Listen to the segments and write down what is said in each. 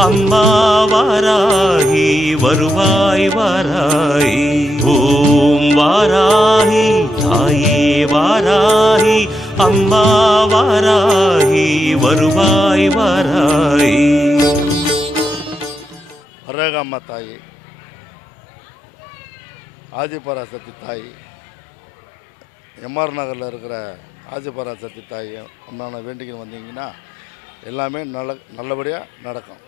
அம்மா வாராகி வருவாய் வாராகி. ஓம் வாராகி தாயே வாராகி, அம்மா வாராகி வருவாய் வாராகி. வரகம்மா தாய், ஆதிபராசக்தி தாய், எம்ஆர் நகரில் இருக்கிற ஆதிபராசக்தி தாய் அம்மா வேண்டிக்கின்னு வந்தீங்கன்னா எல்லாமே நல்லபடியாக நடக்கும்.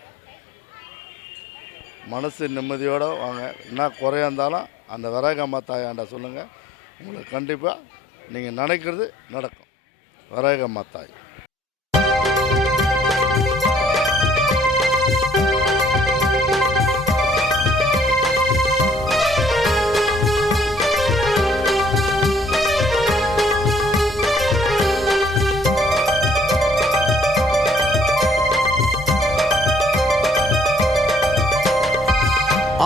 மனசு நிம்மதியோடு வாங்க. என்ன குறையா இருந்தாலும் அந்த வரகம்மா தாயாண்ட சொல்லுங்கள், உங்களுக்கு கண்டிப்பாக நீங்கள் நினைக்கிறது நடக்கும். வரகம்மா தாய்.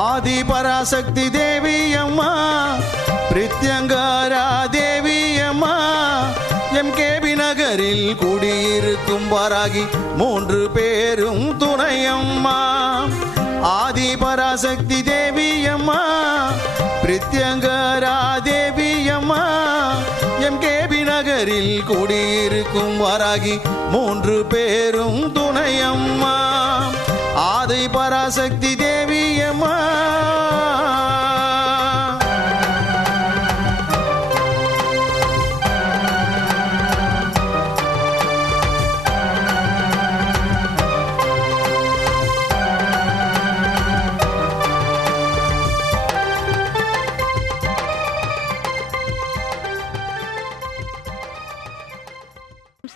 ஆதி பராசக்தி தேவி அம்மா, பிரித்யங்காரா தேவி அம்மா, எம்கேபி நகரில் குடியிருக்கும் வாராகி 3 பேரும் துணையம்மா. ஆதி பராசக்தி தேவி அம்மா, பிரித்யங்காரா தேவி அம்மா, எம்கேபி நகரில் குடியிருக்கும் வாராகி 3 பேரும் துணையம்மா. ஆதி பராசக்தி தேவி அம்மா.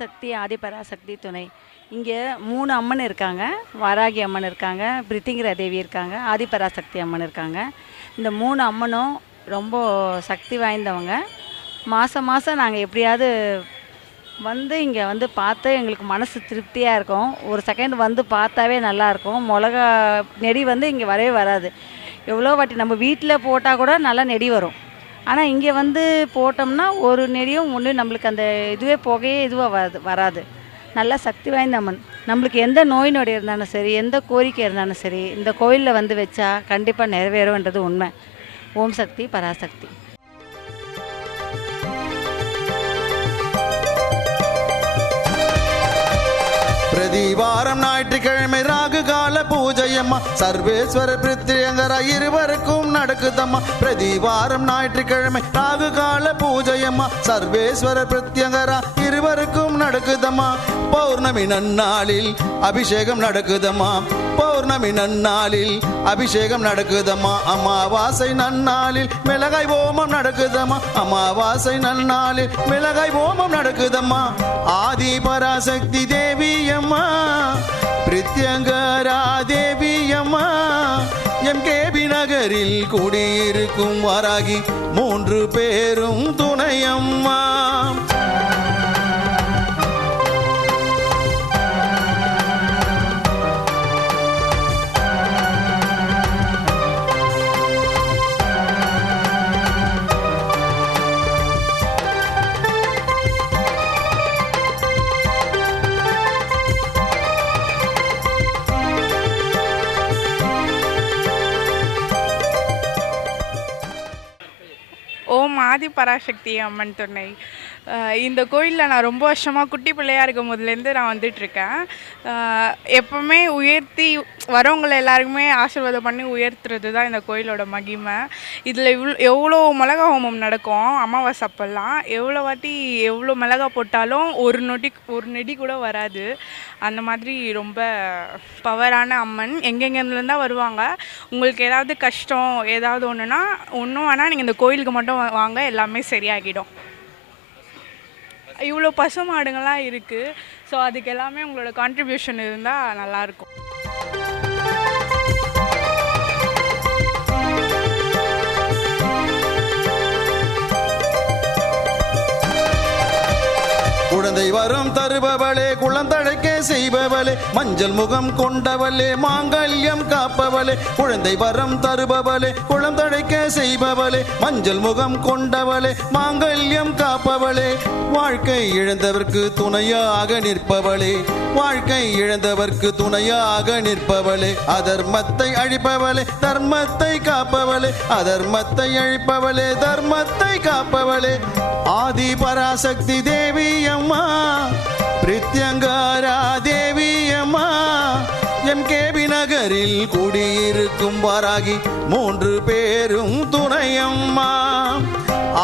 சக்தி ஆதிபராசக்தி துணை. இங்கே 3 அம்மன் இருக்காங்க. வாராகி அம்மன் இருக்காங்க, பிரித்திங்கிற தேவி இருக்காங்க, ஆதிபராசக்தி அம்மன் இருக்காங்க. இந்த 3 அம்மனும் ரொம்ப சக்தி வாய்ந்தவங்க. மாதம் மாதம் நாங்கள் எப்படியாவது வந்து இங்கே வந்து பார்த்து எங்களுக்கு மனசு திருப்தியாக இருக்கும். ஒரு செகண்ட் வந்து பார்த்தாவே நல்லாயிருக்கும். மிளகா நெடி வந்து இங்கே வரவே வராது. எவ்வளோ வாட்டி நம்ம வீட்டில் போட்டால் கூட நல்லா நெடி வரும். ஆனால் இங்கே வந்து போட்டோம்னா ஒரு நெடியும் நம்மளுக்கு அந்த இதுவே புகையே இதுவாக வராது. நல்லா சக்தி வாய்ந்த அம்மன். நம்மளுக்கு எந்த நோய் நொடி இருந்தாலும் சரி, எந்த கோரிக்கை இருந்தாலும் சரி, இந்த கோயிலில் வந்து வச்சா கண்டிப்பாக நிறைவேறும்ன்றது உண்மை. ஓம் சக்தி பராசக்தி. பிரதிவாரம் ஞாயிற்றுக்கிழமை ராகு கால பூஜையம்மா, சர்வேஸ்வர பிரித்யங்கரா இருவருக்கும் நடக்குதம்மா. பிரதிவாரம் ஞாயிற்றுக்கிழமை ராகு கால பூஜையம்மா, சர்வேஸ்வர பிரித்யங்கரா இருவருக்கும் நடக்குதம்மா. பௌர்ணமி நன்னாளில் அபிஷேகம் நடக்குதம்மா, பௌர்ணமி நன்னாளில் அபிஷேகம் நடக்குதம்மா. அமாவாசை நன்னாளில் மிளகாய் ஓமம் நடக்குதம்மா, அமாவாசை நன்னாளில் மிளகாய் ஓமம் நடக்குதம்மா. ஆதி பராசக்தி தேவி அம்மா, பிரித்யங்கரா தேவி அம்மா, எம்கேபி நகரில் குடியிருக்கும் வாராகி 3 பேரும் துணையம்மா. ஓம் ஆதிபராசக்தி அம்மன் துணை. இந்த கோயிலில் நான் ரொம்ப வருஷமாக குட்டி பிள்ளையாக இருக்கும் போதுலேருந்து நான் வந்துட்டுருக்கேன். எப்போவுமே உயர்த்தி வரவங்களை எல்லாருக்குமே ஆசீர்வாதம் பண்ணி உயர்த்துறது தான் இந்த கோயிலோட மகிமை. இதில் எவ்வளோ மிளகா ஹோமம் நடக்கும் அமாவாசை அப்பெல்லாம். எவ்வளோ வாட்டி எவ்வளோ மிளகா போட்டாலும் ஒரு நெடி கூட வராது. அந்த மாதிரி ரொம்ப பவரான அம்மன். எங்கெங்கேருந்துலாம் தான் வருவாங்க. உங்களுக்கு ஏதாவது கஷ்டம் ஏதாவது ஒன்றும் வேணால் நீங்கள் இந்த கோயிலுக்கு மட்டும் வாங்க, எல்லாமே சரியாகிடும். இவ்வளோ பசு மாடுங்கள்லாம் இருக்குது. ஸோ அதுக்கு எல்லாமே உங்களோட கான்ட்ரிபியூஷன் இருந்தால் நல்லாயிருக்கும். குழந்தை வரும் தருபவளே, குழந்தழைக்க செய்பவளே, மஞ்சள் முகம் கொண்டவளே, மாங்கல்யம் காப்பவளே, குழந்தை வரம் தருபவளே, குளம் தழைக்க செய்பவளே, மஞ்சள் முகம் கொண்டவளே, மாங்கல்யம் காப்பவளே, வாழ்க்கை இழந்தவர்க்கு துணையாக நிற்பவளே, வாழ்க்கை இழந்தவர்க்கு துணையாக நிற்பவளே, அதர்மத்தை அழிப்பவளே, தர்மத்தை காப்பவளே, அதர்மத்தை அழிப்பவளே, தர்மத்தை காப்பவளே, ஆதி பராசக்தி தேவி அம்மா, பிரித்யங்காரா தேவி அம்மா, எம்கேபி நகரில் குடியிருக்கும் வாராகி 3 பேரும் துணையம்மா.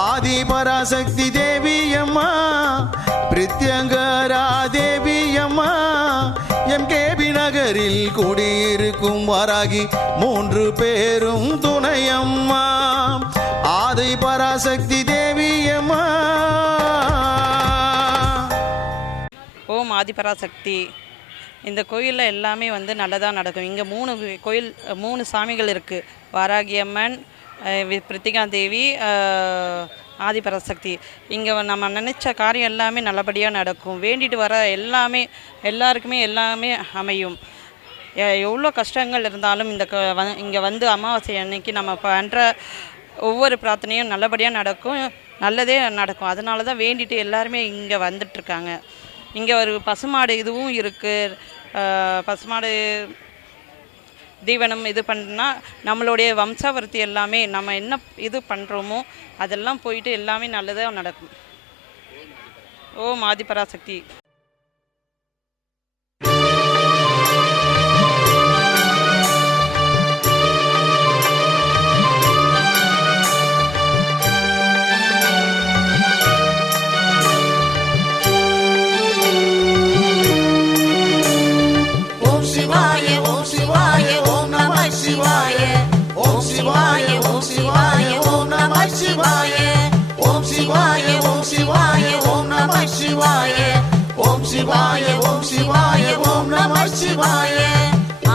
ஆதி பராசக்தி தேவி அம்மா, பிரித்யங்காரா தேவி அம்மா, எம்கேபி நகரில் குடியிருக்கும் வாராகி 3 பேரும் துணையம்மா. ஆதி பராசக்தி தேவி அம்மா. ஓம் ஆதிபராசக்தி. இந்த கோயிலில் எல்லாமே வந்து நல்லதாக நடக்கும். இங்கே 3 சாமிகள் இருக்குது. வாராகி அம்மன், பிரித்திகா தேவி, ஆதிபராசக்தி. இங்கே நம்ம நினச்ச காரியம் எல்லாமே நல்லபடியாக நடக்கும். வேண்டிட்டு வர எல்லாருக்குமே எல்லாமே அமையும். எவ்வளோ கஷ்டங்கள் இருந்தாலும் இங்கே வந்து அமாவாசை அன்னைக்கு நம்ம பண்ணுற ஒவ்வொரு பிரார்த்தனையும் நல்லபடியாக நடக்கும், நல்லதே நடக்கும். அதனால தான் வேண்டிட்டு எல்லாருமே இங்கே வந்துட்டுருக்காங்க. இங்கே ஒரு பசுமாடு இதுவும் இருக்குது. பசுமாடு தீவனம் இது பண்ணால் நம்மளுடைய வம்சாவர்த்தி எல்லாமே நம்ம என்ன இது பண்ணுறோமோ அதெல்லாம் போயிட்டு எல்லாமே நல்லதாக நடக்கும். ஓம் ஆதிபராசக்தி.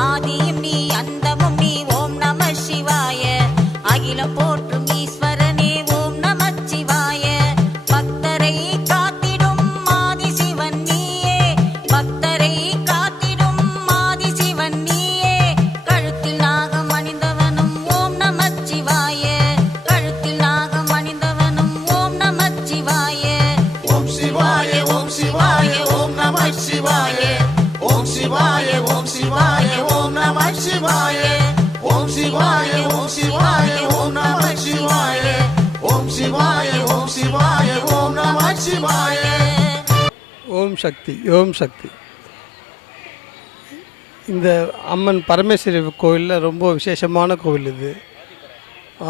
ஆதியும் நீ அந்தமும் நீ ஓம் நம சிவாய. அகிலம் போற்றும் ஈஸ்வரனே ஓம் நம சிவாய. பக்தரை காத்திடும் ஆதி சிவன் நீயே, பக்தரை காத்திடும் ஆதி சிவன் நீயே. கழுத்தில் நாகம் அணிந்தவனும் ஓம் நம சிவாய, கழுத்தில் நாகம் அணிந்தவனும் ஓம் நம சிவாய. ஓம் சிவாய ஓம் சிவாய ஓம் நம சிவாய. ஓம் சிவாய ஓம் சிவாய ஓம் நம சிவாய. ஓம் சிவாய ஓம் சிவாய ஓம் நம சிவாய. ஓம் சிவாய ஓம் சிவாய ஓம் நம சிவாய. ஓம் சக்தி, ஓம் சக்தி. இந்த அம்மன் பரமேஸ்வரி கோயிலில் ரொம்ப விசேஷமான கோவில் இது.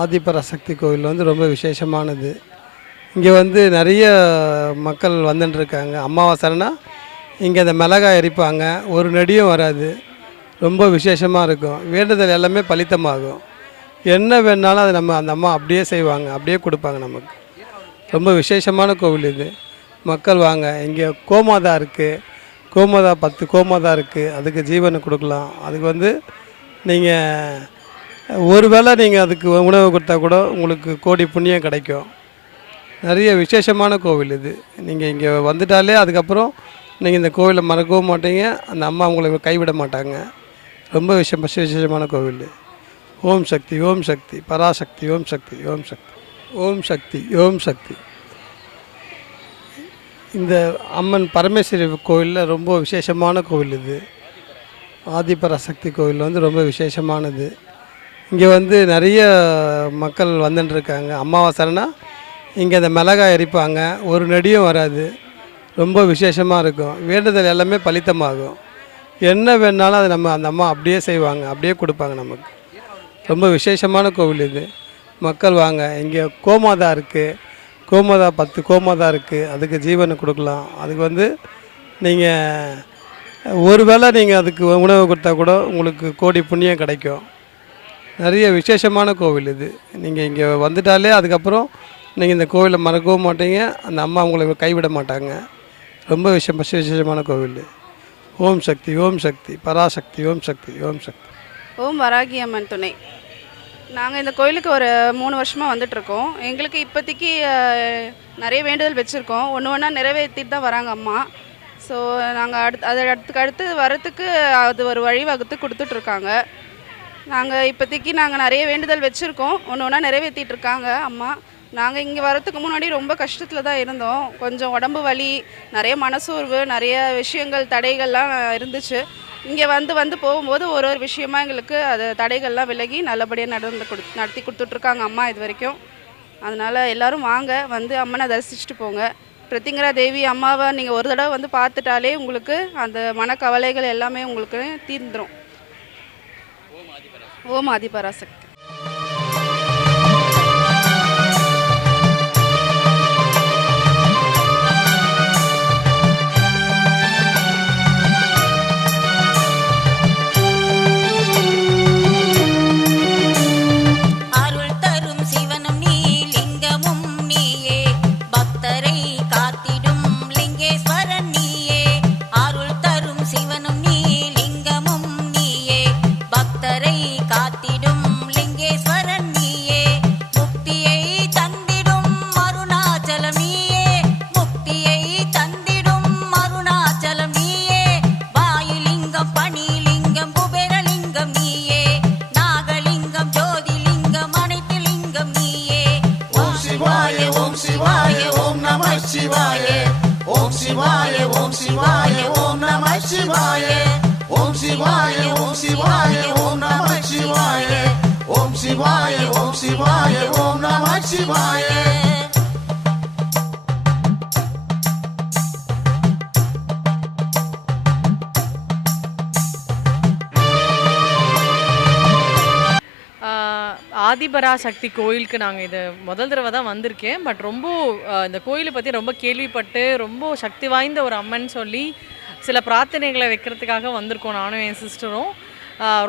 ஆதிபராசக்தி கோவில் வந்து ரொம்ப விசேஷமானது. இங்கே வந்து நிறைய மக்கள் வந்துட்டுருக்காங்க. அமாவாசைனா இங்கே அந்த மிளகாய் எரிப்பாங்க, ஒரு நடியும் வராது. ரொம்ப விசேஷமாக இருக்கும். வேண்டுதல் எல்லாமே பலித்தமாகும். என்ன வேணாலும் அது அந்த அம்மா அப்படியே செய்வாங்க, அப்படியே கொடுப்பாங்க நமக்கு. ரொம்ப விசேஷமான கோவில் இது. மக்கள் வாங்க. இங்கே கோமாதா இருக்குது, கோமாதா 10 கோமாதா இருக்குது. அதுக்கு ஜீவனை கொடுக்கலாம். அதுக்கு வந்து நீங்கள் ஒரு வேளை நீங்கள் அதுக்கு உணவு கொடுத்தா கூட உங்களுக்கு கோடி புண்ணியம் கிடைக்கும். நிறைய விசேஷமான கோவில் இது. நீங்கள் இங்கே வந்துட்டாலே அதுக்கப்புறம் நீங்கள் இந்த கோவிலை மறக்கவும் மாட்டீங்க. அந்த அம்மா உங்களை கைவிட மாட்டாங்க. ரொம்ப விசேஷமான கோவில். ஓம் சக்தி, ஓம் சக்தி, பராசக்தி, ஓம் சக்தி, ஓம் சக்தி, ஓம் சக்தி, ஓம் சக்தி. இந்த அம்மன் பரமேஸ்வரி கோயிலில் ரொம்ப விசேஷமான கோவில் இது. ஆதிபராசக்தி கோவில் வந்து ரொம்ப விசேஷமானது. இங்கே வந்து நிறைய மக்கள் வந்துட்டுருக்காங்க. அமாவாசைனா இங்கே அந்த மிளகாய் எரிப்பாங்க, ஒரு நடியும் வராது. ரொம்ப விசேஷமாக இருக்கும். வேண்டுதல் எல்லாமே பலித்தமாகும். என்ன வேணாலும் அது அந்த அம்மா அப்படியே செய்வாங்க, அப்படியே கொடுப்பாங்க நமக்கு. ரொம்ப விசேஷமான கோவில் இது. மக்கள் வாங்க. இங்கே கோமாதா இருக்குது, கோமாதா 10 கோமாதா இருக்குது. அதுக்கு ஜீவனை கொடுக்கலாம். அதுக்கு வந்து நீங்கள் ஒரு வேளை நீங்கள் அதுக்கு உணவு கொடுத்தா கூட உங்களுக்கு கோடி புண்ணியம் கிடைக்கும். நிறைய விசேஷமான கோவில் இது. நீங்கள் இங்கே வந்துட்டாலே அதுக்கப்புறம் நீங்கள் இந்த கோவிலை மறக்கவும் மாட்டீங்க. அந்த அம்மா உங்களை கைவிட மாட்டாங்க. ரொம்ப விசேஷமான கோவில். ஓம் சக்தி, ஓம் சக்தி, பராசக்தி, ஓம் சக்தி, ஓம் சக்தி. ஓம் வராகி அம்மன் துணை. நாங்கள் இந்த கோயிலுக்கு ஒரு 3 வருஷமாக வந்துட்ருக்கோம். எங்களுக்கு இப்போதைக்கு நிறைய வேண்டுதல் வச்சுருக்கோம். ஒன்று ஒன்றா நிறைவேற்றிட்டு தான் வராங்க அம்மா. ஸோ நாங்கள் அடுத்து வரத்துக்கு அது ஒரு வழிவகுத்து கொடுத்துட்ருக்காங்க. நாங்கள் இப்போதைக்கு நிறைய வேண்டுதல் வச்சுருக்கோம், ஒன்று ஒன்றா நிறைவேற்றிட்டு இருக்காங்க அம்மா. நாங்கள் இங்கே வரத்துக்கு முன்னாடி ரொம்ப கஷ்டத்தில் தான் இருந்தோம். கொஞ்சம் உடம்பு வலி, நிறைய மனசோர்வு, நிறைய விஷயங்கள் தடைகள்லாம் இருந்துச்சு. இங்கே வந்து போகும்போது ஒரு விஷயமா எங்களுக்கு அது தடைகள்லாம் விலகி நல்லபடியாக நடத்தி கொடுத்துட்ருக்காங்க அம்மா இது வரைக்கும். அதனால் எல்லோரும் வாங்க, வந்து அம்மனை தரிசிச்சுட்டு போங்க. பிரத்திங்கரா தேவி அம்மாவை நீங்கள் ஒரு தடவை வந்து பார்த்துட்டாலே உங்களுக்கு அந்த மனக்கவலைகள் எல்லாமே உங்களுக்கு தீர்ந்துடும். ஓம் ஆதிபராசக்தி. ஆதிபராசக்தி கோயிலுக்கு நாங்கள் இது முதல் தடவை தான் வந்திருக்கேன். பட் ரொம்ப இந்த கோயிலை பற்றி ரொம்ப கேள்விப்பட்டு, ரொம்ப சக்தி வாய்ந்த ஒரு அம்மன் சொல்லி சில பிரார்த்தனைகளை வைக்கிறதுக்காக வந்திருக்கோம் நானும் என் சிஸ்டரும்.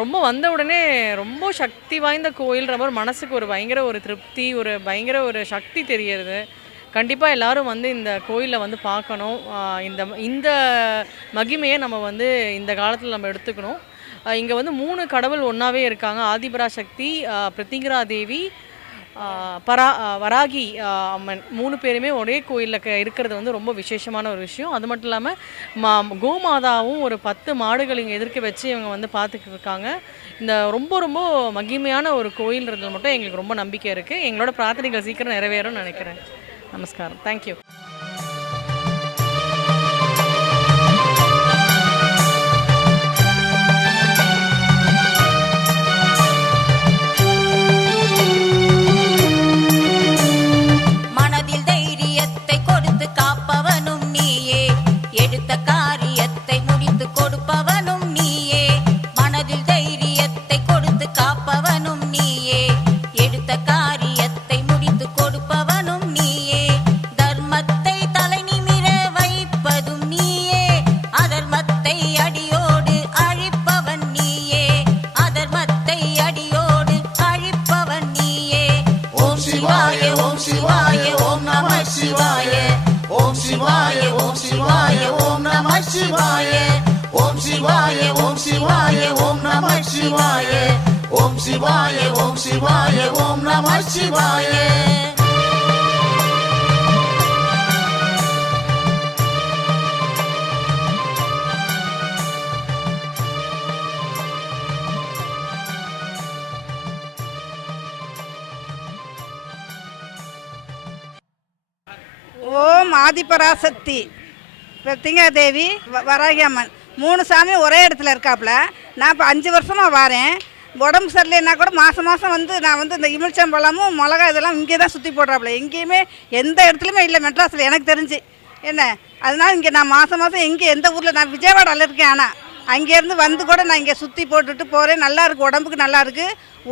ரொம்ப வந்த உடனே ரொம்ப சக்தி வாய்ந்த கோயில்ன்ற மாதிரி மனசுக்கு ஒரு பயங்கர ஒரு திருப்தி, ஒரு பயங்கர ஒரு சக்தி தெரியுது. கண்டிப்பாக எல்லோரும் வந்து இந்த கோயிலை வந்து பார்க்கணும். இந்த மகிமையை நம்ம வந்து இந்த காலத்தில் நம்ம எடுத்துக்கணும். இங்கே வந்து 3 கடவுள் ஒன்றாவே இருக்காங்க. ஆதிபராசக்தி, பிரத்திங்கரா தேவி, வராகி அம்மன் 3 பேருமே ஒரே கோயிலில் இருக்கிறது வந்து ரொம்ப விசேஷமான ஒரு விஷயம். அது மட்டும் இல்லாமல் கோமாதாவும் ஒரு 10 மாடுகள் இங்கே எதிர்க்க வச்சு இவங்க வந்து பார்த்துக்கிட்டு இருக்காங்க. இந்த ரொம்ப ரொம்ப மகிமையான ஒரு கோயில்ன்றதுல மட்டும் எங்களுக்கு ரொம்ப நம்பிக்கை இருக்குது. எங்களோட பிரார்த்தனைகள் சீக்கிரம் நிறைவேறும்னு நினைக்கிறேன். நமஸ்காரம். தேங்க்யூ. ஓம் ஆதிபராசக்தி, பிரத்திங்கரா தேவி, வராகி அம்மன் 3 சாமி ஒரே இடத்துல இருக்காப்புல. நான் இப்போ 5 வருஷமாக வரேன். உடம்பு சரியில்லைன்னா கூட மாதம் வந்து நான் வந்து இந்த இமிழ்ச்சம்பழமும் மிளகா இதெல்லாம் இங்கே தான் சுற்றி போடுறாப்புல. எங்கேயுமே எந்த இடத்துலையுமே இல்லை மெட்ராஸில் எனக்கு தெரிஞ்சு. என்ன அதனால் இங்கே நான் மாதம் எங்கே எந்த ஊரில், நான் விஜயவாடாவில் இருக்கேன். ஆனால் அங்கேருந்து வந்து கூட நான் இங்கே சுற்றி போட்டுட்டு போகிறேன். நல்லாயிருக்கு, உடம்புக்கு நல்லாயிருக்கு.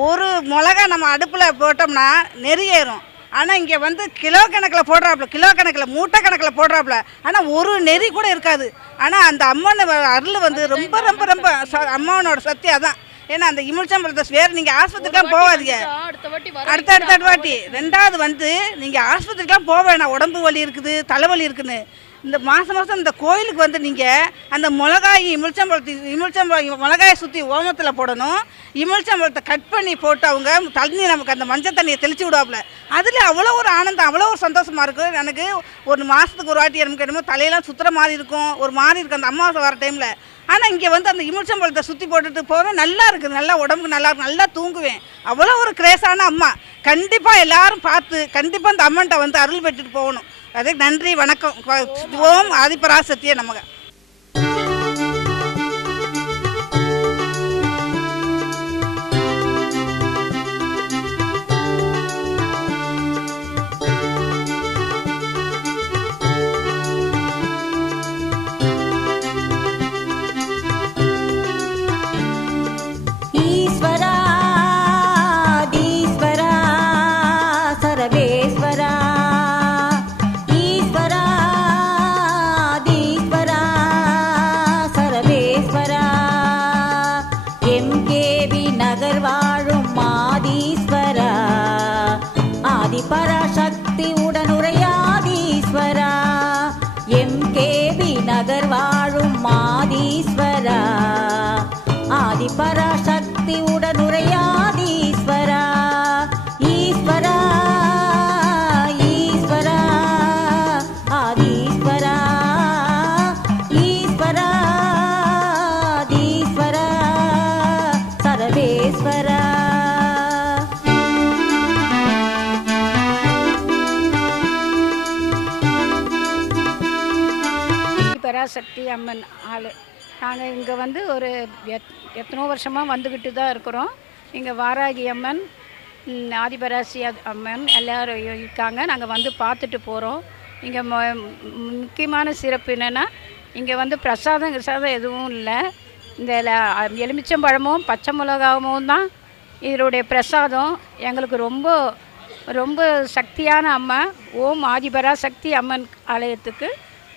ஒரு மிளகா நம்ம அடுப்பில் போட்டோம்னா நெறியேறும். ஆனால் இங்கே வந்து கிலோ கணக்கில் போடுறாப்புல, கிலோ கணக்கில் மூட்டை கணக்கில் போடுறாப்புல. ஆனால் ஒரு நெறி கூட இருக்காது. ஆனால் அந்த அம்மனை அருள் வந்து ரொம்ப ரொம்ப ரொம்ப அம்மாவனோட சக்தி அதான். ஏன்னா அந்த இமிழ்ச்சம்பழத்தை வேறு நீங்கள் ஆஸ்பத்திரிக்கெலாம் போகாதீங்க. அடுத்த வாட்டி 2வது வந்து நீங்கள் ஆஸ்பத்திரிக்கெலாம் போக வேணாம். உடம்பு வலி இருக்குது, தலைவலி இருக்குன்னு இந்த மாதம் இந்த கோயிலுக்கு வந்து நீங்கள் அந்த மிளகாய் மிளகாயை சுற்றி ஓமத்தில் போடணும். இமிழ்ச்சம்பழத்தை கட் பண்ணி போட்டு அவங்க தண்ணி நமக்கு அந்த மஞ்சள் தண்ணியை தெளித்து விடுவாப்புல. அதில் அவ்வளோ ஒரு ஆனந்தம், அவ்வளோ ஒரு சந்தோஷமாக இருக்கும். எனக்கு ஒரு மாதத்துக்கு ஒரு வாட்டி எனக்கு என்னமோ தலையெல்லாம் சுற்றுற மாதிரி இருக்கும், ஒரு மாதிரி இருக்கும் அந்த அமாவாசை வர டைமில். ஆனால் இங்கே வந்து அந்த இமிழ்ச்சம்பழத்தை சுற்றி போட்டுட்டு போவேன், நல்லா இருக்குது, நல்லா உடம்புக்கு நல்லா இருக்கும், நல்லா தூங்குவேன். அவ்வளோ ஒரு கிரேஸான அம்மா. கண்டிப்பாக எல்லாரும் பார்த்து கண்டிப்பாக அந்த அம்மன்ட்ட வந்து அருள் பெற்றுட்டு போகணும். அதுக்கு நன்றி, வணக்கம். ஓம் ஆதிபராசக்தியே நமக. பராசக்தி உடனுரையாதீஸ்வரா, எம்கேபி நகர் வாழும் மாதீஸ்வரா, ஆதி பராசக்தி உடனுரையாதீஸ்வரா, ஈஸ்வரா ஈஸ்வரா ஆதீஸ்வரா, ஈஸ்வரா ஆதீஸ்வரா சர்வேஸ்வரா. பராசக்தி அம்மன் ஆள். நாங்கள் இங்கே வந்து ஒரு எத்தனோ வருஷமாக வந்துக்கிட்டு தான் இருக்கிறோம். இங்கே வாராகி அம்மன், ஆதிபராசி அம்மன் எல்லோரும் இருக்காங்க. நாங்கள் வந்து பார்த்துட்டு போகிறோம். இங்கே முக்கியமான சிறப்பு என்னென்னா, இங்கே வந்து பிரசாதம் எதுவும் இல்லை. இந்த எலுமிச்சம்பழமும் பச்சை மிளகாவும் தான் இதனுடைய பிரசாதம். எங்களுக்கு ரொம்ப ரொம்ப சக்தியான அம்மா. ஓம் ஆதிபராசக்தி அம்மன் ஆலயத்துக்கு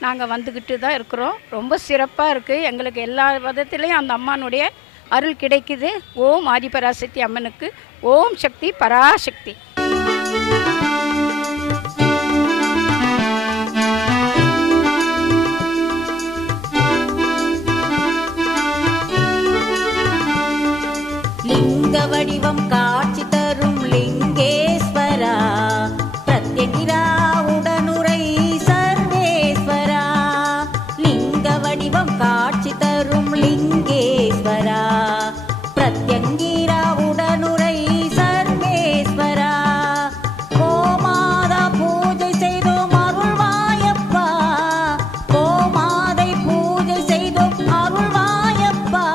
நாங்கள் வந்துக்கிட்டு தான் இருக்கிறோம். ரொம்ப சிறப்பாக இருக்குது. எங்களுக்கு எல்லா விதத்துலேயும் அந்த அம்மானுடைய அருள் கிடைக்குது. ஓம் ஆதிபராசக்தி அம்மனுக்கு ஓம் சக்தி பராசக்தி. லிங்க வடிவம் காட்சி தரும் லிங்கேஸ்வரா, பிரத்யங்கிரா உடனுரை சர்வேஸ்வரா, லிங்க வடிவம் காட்சி தரும் லிங்கேஸ்வரா, பிரத்யங்கிரா உடனுரை சர்வேஸ்வரா, கோமாதா பூஜை செய்தோம் அருள்வாயப்பா, கோமாதை பூஜை செய்தோம் அருள்வாயப்பா,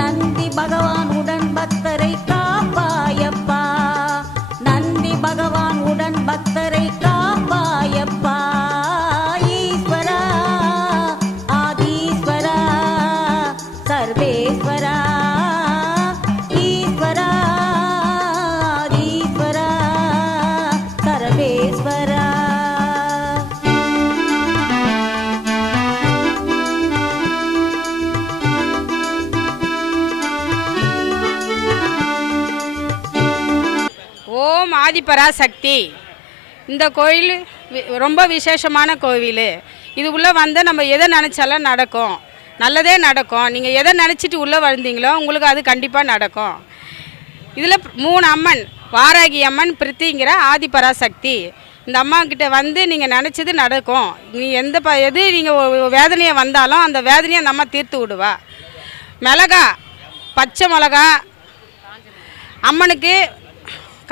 நந்தி பகவான் உடன் பக்தரை காப்பாயப்பா, நந்தி பகவான் உடன் பக்தரை காப்பாயப்பா, ஈஸ்வரா ஆதீஸ்வரா சர்வேஸ்வரா, ஈஸ்வரா ஆதீஸ்வரா சர்வேஸ்வரா. ஓம் ஆதிபராசக்தி. இந்த கோயில் ரொம்ப விசேஷமான கோவில். இது உள்ளே வந்து நம்ம எதை நினச்சாலும் நடக்கும், நல்லதே நடக்கும். நீங்கள் எதை நினச்சிட்டு உள்ளே வந்தீங்களோ உங்களுக்கு அது கண்டிப்பாக நடக்கும். இதில் 3 அம்மன், வாராகி அம்மன், பிரித்திங்கிற ஆதிபராசக்தி. இந்த அம்மா கிட்ட வந்து நீங்கள் நினச்சது நடக்கும். நீ எது நீங்கள் வேதனையை வந்தாலும் அந்த வேதனையை அந்த அம்மா தீர்த்து விடுவா. மிளகா, பச்சை மிளகா, அம்மனுக்கு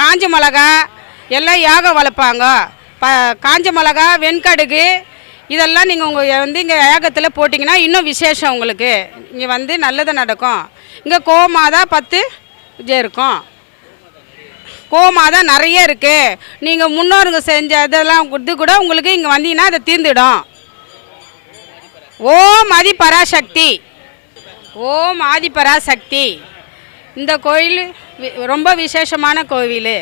காஞ்ச மிளகா எல்லாம் யாகம் வளர்ப்பாங்க. காஞ்ச மிளகா, வெண்கடுகு இதெல்லாம் நீங்கள் உங்கள் வந்து இங்கே யாகத்தில் போட்டிங்கன்னா இன்னும் விசேஷம். உங்களுக்கு இங்கே வந்து நல்லது நடக்கும். இங்கே கோமாதா 10 இருக்கும். கோமாதா நிறைய இருக்குது. நீங்கள் முன்னோருங்க செஞ்ச இதெல்லாம் இது கூட உங்களுக்கு இங்கே வந்தீங்கன்னா அதை தீர்ந்துடும். ஓம் ஆதிபராசக்தி. ஓம் ஆதிபராசக்தி. இந்த கோயில் ரொம்ப விசேஷமான கோவில்.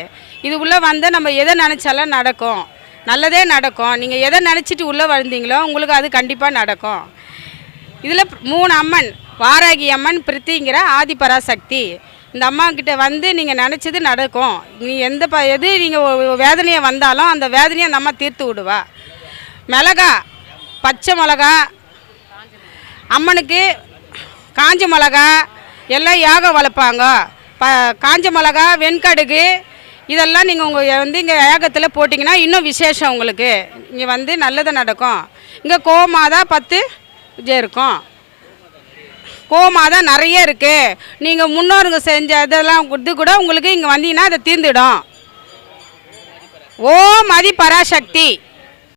இது உள்ளே வந்து நம்ம எதை நினச்சாலும் நடக்கும், நல்லதே நடக்கும். நீங்கள் எதை நினச்சிட்டு உள்ளே வந்தீங்களோ உங்களுக்கு அது கண்டிப்பாக நடக்கும். இதில் 3 அம்மன், வாராகி அம்மன், பிரித்திங்கிற ஆதிபராசக்தி. இந்த அம்மா கிட்ட வந்து நீங்கள் நினச்சது நடக்கும். நீ எது நீங்கள் வேதனையை வந்தாலும் அந்த வேதனையை அந்த அம்மா தீர்த்து விடுவா. மிளகா, பச்சை மிளகா, அம்மனுக்கு காஞ்ச மிளகா எல்லாம் யாகம் வளர்ப்பாங்க. காஞ்ச மிளகா, வெண்கடுகு இதெல்லாம் நீங்கள் உங்கள் வந்து இங்கே யாகத்தில் போட்டிங்கன்னா இன்னும் விசேஷம் உங்களுக்கு. இங்கே வந்து நல்லது நடக்கும். இங்கே கோமாதா 10 இருக்கும். கோமாதா நிறைய இருக்குது. நீங்கள் முன்னோருங்க செஞ்ச இதெல்லாம் இது கூட உங்களுக்கு இங்கே வந்தீங்கன்னா அதை தீர்ந்துடும். ஓம் ஆதி பராசக்தி.